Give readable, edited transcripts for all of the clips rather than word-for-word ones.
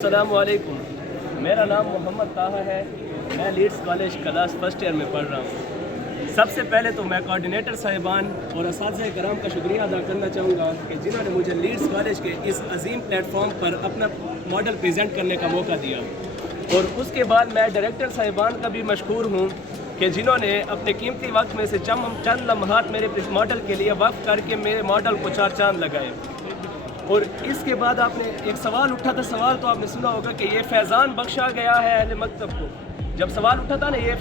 अस्सलाम वालेकुम। मेरा नाम मोहम्मद ताहा है। मैं Leeds college class first year में पढ़ रहा हूँ। सबसे पहले तो मैं कोऑर्डिनेटर साहिबान और असातिज़ा कराम का शुक्रिया अदा करना चाहूँगा कि जिन्होंने मुझे लीड्स कॉलेज के इस अजीम प्लेटफॉर्म पर अपना मॉडल प्रेजेंट करने का मौका दिया। और उसके बाद मैं डायरेक्टर साहिबान का भी मशहूर हूँ कि जिन्होंने अपने कीमती वक्त में से चंद लम्हात मेरे मॉडल के लिए वक्फ करके मेरे मॉडल को चार चांद लगाए। और इसके बाद आपने एक सवाल उठा था, सवाल तो आपने सुना होगा कि ये फैज़ान बख्शा गया है अहले मकतब को। जब सवाल उठा था ना, ये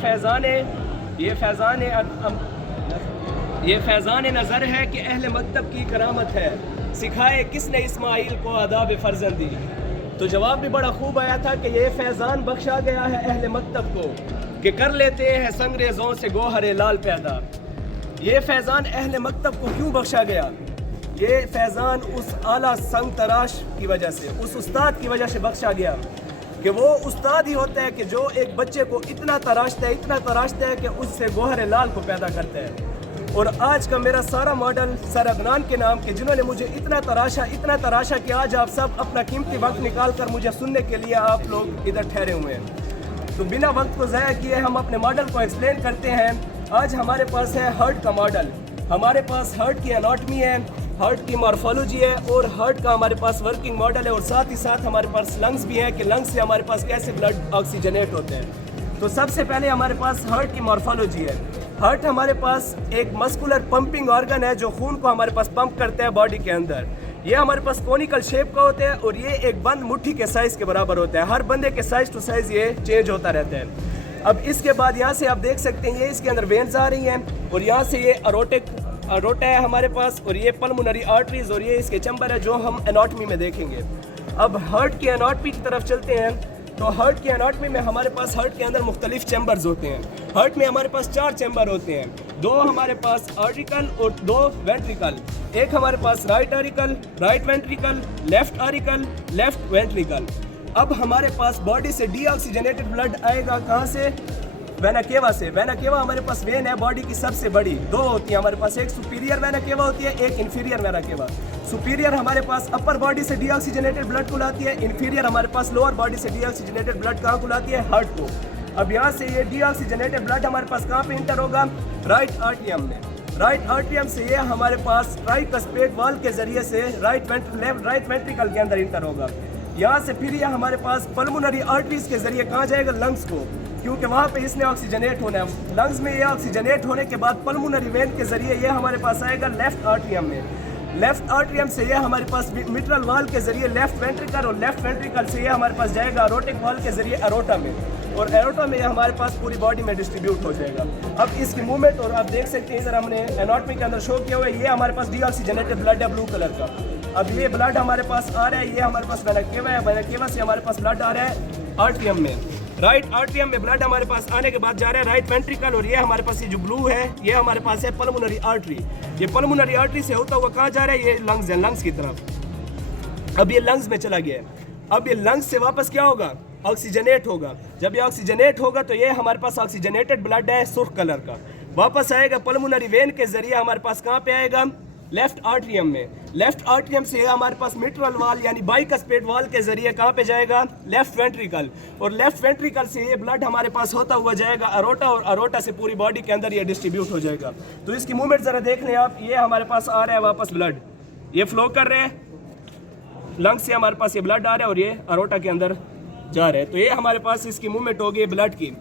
फैज़ान नज़र है कि अहले मकतब की करामत है, सिखाए किसने इस्माइल को आदाब फर्जंदी। तो जवाब भी बड़ा खूब आया था कि ये फैज़ान बख्शा गया है अहले मकतब को कि कर लेते हैं संगरेज़ों से गोहरे लाल पैदा। ये फैज़ान अहले मकतब को क्यों बख्शा गया? ये फैज़ान उस आला संग तराश की वजह से, उस उस्ताद की वजह से बख्शा गया कि वो उस्ताद ही होता है कि जो एक बच्चे को इतना तराशता है कि उससे गोहर लाल को पैदा करता है। और आज का मेरा सारा मॉडल सर अदनान के नाम के, जिन्होंने मुझे इतना तराशा कि आज आप सब अपना कीमती वक्त निकाल कर मुझे सुनने के लिए आप लोग इधर ठहरे हुए हैं। तो बिना वक्त को ज़ाया किए हम अपने मॉडल को एक्सप्लेन करते हैं। आज हमारे पास है हार्ट का मॉडल। हमारे पास हार्ट की एनाटॉमी है, हार्ट की मॉर्फोलॉजी है और हार्ट का हमारे पास वर्किंग मॉडल है। और साथ ही साथ हमारे पास लंग्स भी है कि लंग्स से हमारे पास कैसे ब्लड ऑक्सीजनेट होते हैं। तो सबसे पहले हमारे पास हार्ट की मॉर्फोलॉजी है। हार्ट हमारे पास एक मस्कुलर पंपिंग ऑर्गन है जो खून को हमारे पास पंप करता है बॉडी के अंदर। ये हमारे पास कोनिकल शेप का होता है और ये एक बंद मुट्ठी के साइज़ के बराबर होता है। हर बंदे के साइज़ टू साइज़ ये चेंज होता रहता है। अब इसके बाद यहाँ से आप देख सकते हैं ये इसके अंदर वेन्स आ रही हैं और यहाँ से ये अरोटा है हमारे पास और ये पल्मोनरी आर्टरीज और ये इसके चैम्बर है जो हम एनाटॉमी में देखेंगे। अब हार्ट की एनाटॉमी की तरफ चलते हैं। तो हार्ट की एनाटॉमी में हमारे पास हार्ट के अंदर मुख्तलिफ चैम्बर्स होते हैं। हार्ट में हमारे पास 4 चैम्बर होते हैं, 2 हमारे पास आर्टिकल और 2 वेंट्रिकल। एक हमारे पास right auricle, right ventricle, left auricle, left ventricle. अब हमारे पास बॉडी से डीऑक्सीजनेटेड ब्लड आएगा कहाँ से? वेना केवा से। वेना केवा हमारे पास वेन है बॉडी की सबसे बड़ी, 2 होती है हमारे पास, एक सुपीरियर वेना केवा होती है, एक इन्फीरियर वेना केवा। सुपीरियर हमारे पास अपर बॉडी से डीऑक्सीजनेटेड ब्लड को लाती है, इन्फीरियर हमारे पास लोअर बॉडी से डीऑक्सीजनेटेड ब्लड कहाँ को लाती है? हार्ट को। अब यहाँ से ये डीऑक्सीजनेटेड ब्लड हमारे पास कहाँ पे इंटर होगा? राइट आर्टियम में। राइट आर्टियम से ये हमारे पास ट्राइकस्पेट वाल के जरिए से राइट वेंट्रिकल के अंदर इंटर होगा। यहाँ से फिर ये हमारे पास पल्मोनरी आर्टरीज के जरिए कहाँ जाएगा? लंग्स को, क्योंकि वहाँ पे इसने ऑक्सीजनेट होना है। लंग्स में ये ऑक्सीजनेट होने के बाद पल्मोनरी वेन के जरिए ये हमारे पास आएगा लेफ्ट आर्टियम में। लेफ्ट आर्टियम से ये हमारे पास मिट्रल वाल के जरिए लेफ्ट वेंट्रिकल और लेफ्ट वेंट्रिकल से ये हमारे पास जाएगा एरोटिक वाल के जरिए एरोटा में और एरोटा में ये हमारे पास पूरी बॉडी में डिस्ट्रीब्यूट हो जाएगा। अब इसकी मूवमेंट और आप देख सकते हैं इधर हमने एनाटॉमी के अंदर शो किया हुआ है। ये हमारे पास डीऑक्सीजनेटेड ब्लड है ब्लू कलर का। अब ये ब्लड हमारे पास आ रहा है, ये हमारे पास वेना केवा है। वेना केवा से हमारे पास ब्लड आ रहा है आर्टियम में। राइट आर्टियम में ब्लड हमारे पास आने के बाद जा रहा है राइट वेंट्रिकल और ये हमारे पास ये जो ब्लू है ये हमारे पास है पल्मोनरी आर्टरी। ये पल्मोनरी आर्टरी से होता हुआ कहाँ जा रहा है? ये लंग्स है, लंग्स की तरफ। अब ये लंग्स में चला गया है। अब ये लंग्स से वापस क्या होगा? ऑक्सीजनेट होगा। जब ये ऑक्सीजनेट होगा तो ये हमारे पास ऑक्सीजनेटेड ब्लड है सुर्ख कलर का, वापस आएगा पल्मोनरी वेन के जरिए हमारे पास कहाँ पे आएगा? लेफ्ट आर्टियम में। लेफ्ट आर्टियम से हमारे पास मिट्रल वाल यानी बाइकस्पेट वाल के जरिए कहाँ पे जाएगा? Left ventricle. और लेफ्ट वेंट्रिकल से ये ब्लड हमारे पास होता हुआ जाएगा अरोटा और अरोटा से पूरी बॉडी के अंदर ये डिस्ट्रीब्यूट हो जाएगा। तो इसकी मूवमेंट ज़रा देख लें आप। ये हमारे पास आ रहा है वापस ब्लड, ये फ्लो कर रहे हैं लंग्स से हमारे पास ये ब्लड आ रहा है और ये अरोटा के अंदर जा रहे हैं। तो ये हमारे पास इसकी मूवमेंट होगी ब्लड की।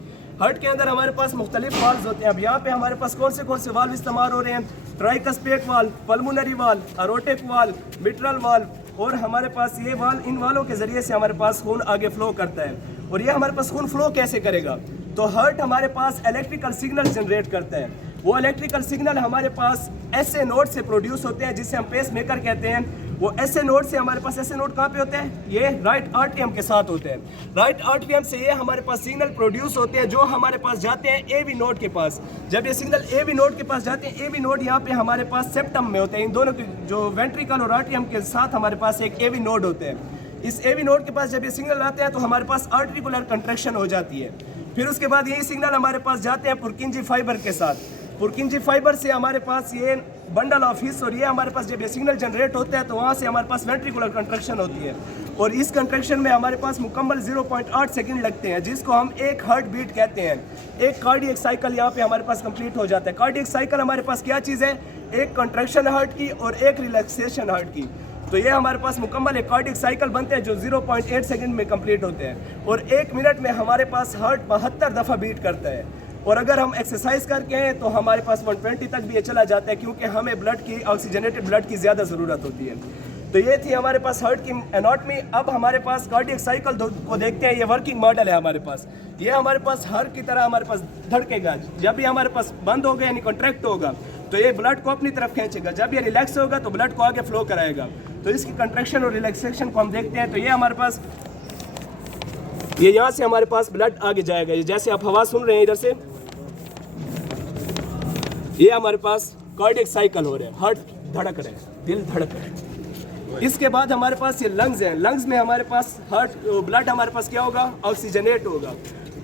हार्ट के अंदर हमारे पास मुख्तलिफ वाल्व होते हैं। अब यहाँ पे हमारे पास कौन से वाल्व इस्तेमाल हो रहे हैं? Tricuspid valve, pulmonary valve, aortic valve, mitral valve और हमारे पास ये वाल्व, इन वालों के जरिए से हमारे पास खून आगे फ्लो करता है। और ये हमारे पास खून फ्लो कैसे करेगा? तो हार्ट हमारे पास इलेक्ट्रिकल सिग्नल जनरेट करता है। वो इलेक्ट्रिकल सिग्नल हमारे पास एसए नोड से प्रोड्यूस होते हैं जिसे हम पेस मेकर कहते हैं। वो एसए नोड से हमारे पास एसए नोड कहाँ पे होते हैं? ये राइट आर्टियम के साथ होते हैं। राइट आर्टियम से ये हमारे पास सिग्नल प्रोड्यूस होते हैं जो हमारे पास जाते हैं एवी नोड के पास। जब ये सिग्नल एवी नोड के पास जाते हैं, एवी नोड यहाँ पे हमारे पास सेप्टम में होते हैं। इन दोनों के जो वेंट्रिकल और आर्टियम के साथ हमारे पास एक एवी नोड होते हैं। इस एवी नोड के पास जब ये सिग्नल आते हैं तो हमारे पास आर्टिकुलर कंट्रैक्शन हो जाती है। फिर उसके बाद यही सिग्नल हमारे पास जाते हैं पुरकिंजी फाइबर के साथ। पुरकिंजी फाइबर से हमारे पास ये बंडल ऑफ हिस्स और ये हमारे पास जब ये सिग्नल जनरेट होता है तो वहाँ से हमारे पास वेंट्रिकुलर कंट्रैक्शन होती है। और इस कंट्रैक्शन में हमारे पास मुकम्मल 0.8 सेकंड लगते हैं, जिसको हम एक हार्ट बीट कहते हैं। एक कार्डियक साइकिल यहाँ पे हमारे पास कंप्लीट हो जाता है। कार्डियक साइकिल हमारे पास क्या चीज़ है? एक कंट्रैक्शन हार्ट की और एक रिलैक्सेशन हार्ट की। तो ये हमारे पास मुकम्मल एक कार्डियक साइकिल बनते हैं जो 0.8 सेकंड में कंप्लीट होते हैं। और 1 मिनट में हमारे पास हार्ट 72 दफ़ा बीट करता है। और अगर हम एक्सरसाइज करके हैं तो हमारे पास 120 तक भी ये चला जाता है, क्योंकि हमें ब्लड की, ऑक्सीजनेटेड ब्लड की ज़्यादा ज़रूरत होती है। तो ये थी हमारे पास हार्ट की एनाटॉमी। अब हमारे पास कार्डियक साइकिल को देखते हैं। ये वर्किंग मॉडल है हमारे पास। ये हमारे पास हार्ट की तरह हमारे पास धड़केगा। जब भी हमारे पास बंद होगा यानी कॉन्ट्रैक्ट होगा तो ये ब्लड को अपनी तरफ खींचेगा। जब ये रिलैक्स होगा तो ब्लड को आगे फ्लो कराएगा। तो इसकी कंट्रैक्शन और रिलैक्सेशन को हम देखते हैं। तो ये हमारे पास, ये यहाँ से हमारे पास ब्लड आगे जाएगा। ये जैसे आप हवा सुन रहे हैं इधर से, ये हमारे पास कार्डियक साइकिल हो रहा है, हार्ट धड़क रहा है, दिल धड़क रहा है। इसके बाद हमारे पास ये लंग्स हैं। लंग्स में हमारे पास ब्लड हमारे पास क्या होगा? ऑक्सीजनेट होगा।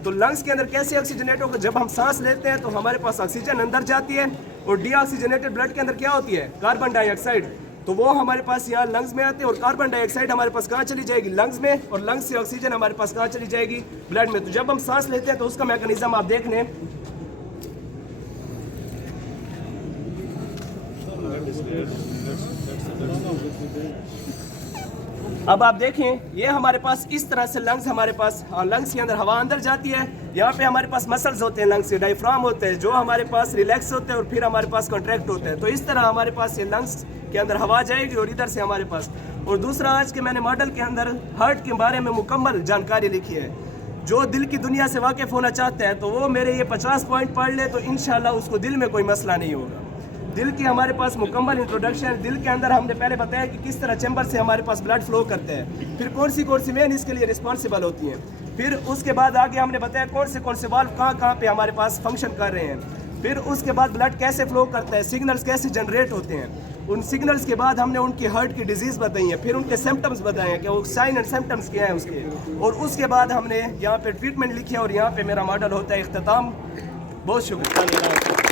तो लंग्स के अंदर कैसे ऑक्सीजनेट होगा? जब हम सांस लेते हैं तो हमारे पास ऑक्सीजन अंदर जाती है और डीऑक्सीजनेटेड ब्लड के अंदर क्या होती है? Carbon dioxide. तो वो हमारे पास यहाँ लंग्स में आते हैं और कार्बन डाइऑक्साइड हमारे पास कहाँ चली जाएगी? लंग्स में। और लंग्स से ऑक्सीजन हमारे पास कहाँ चली जाएगी? ब्लड में। तो जब हम सांस लेते हैं तो उसका मैकेनिज्म आप देख लें। अब आप देखें, ये हमारे पास इस तरह से लंग्स हमारे पास, लंग्स के अंदर हवा अंदर जाती है। यहाँ पे हमारे पास मसल्स होते हैं, लंग्स के डायफ्राम होते हैं जो हमारे पास रिलैक्स होते हैं और फिर हमारे पास कॉन्ट्रैक्ट होते हैं। तो इस तरह हमारे पास ये लंग्स के अंदर हवा जाएगी और इधर से हमारे पास। और दूसरा, आज के मैंने मॉडल के अंदर हार्ट के बारे में मुकम्मल जानकारी लिखी है। जो दिल की दुनिया से वाकिफ़ होना चाहता है तो वो मेरे ये 50 पॉइंट पढ़ ले, तो इंशाल्लाह उसको दिल में कोई मसला नहीं होगा। दिल की हमारे पास मुकम्मल इंट्रोडक्शन। दिल के अंदर हमने पहले बताया कि किस तरह चैम्बर से हमारे पास ब्लड फ्लो करते हैं, फिर कौन सी वेन इसके लिए रिस्पॉन्सिबल होती हैं, फिर उसके बाद आगे हमने बताया कौन से वाल्व कहाँ पे हमारे पास फंक्शन कर रहे हैं, फिर उसके बाद ब्लड कैसे फ्लो करता है, सिग्नल्स कैसे जनरेट होते हैं। उन सिग्नल्स के बाद हमने उनकी हार्ट की डिजीज़ बताई है, फिर उनके सिम्टम्स बताए हैं कि वो साइन एंड सिम्टम्स क्या है उसके। और उसके बाद हमने यहाँ पे ट्रीटमेंट लिखी है और यहाँ पे मेरा मॉडल होता है इख्तिताम। बहुत शुक्रिया।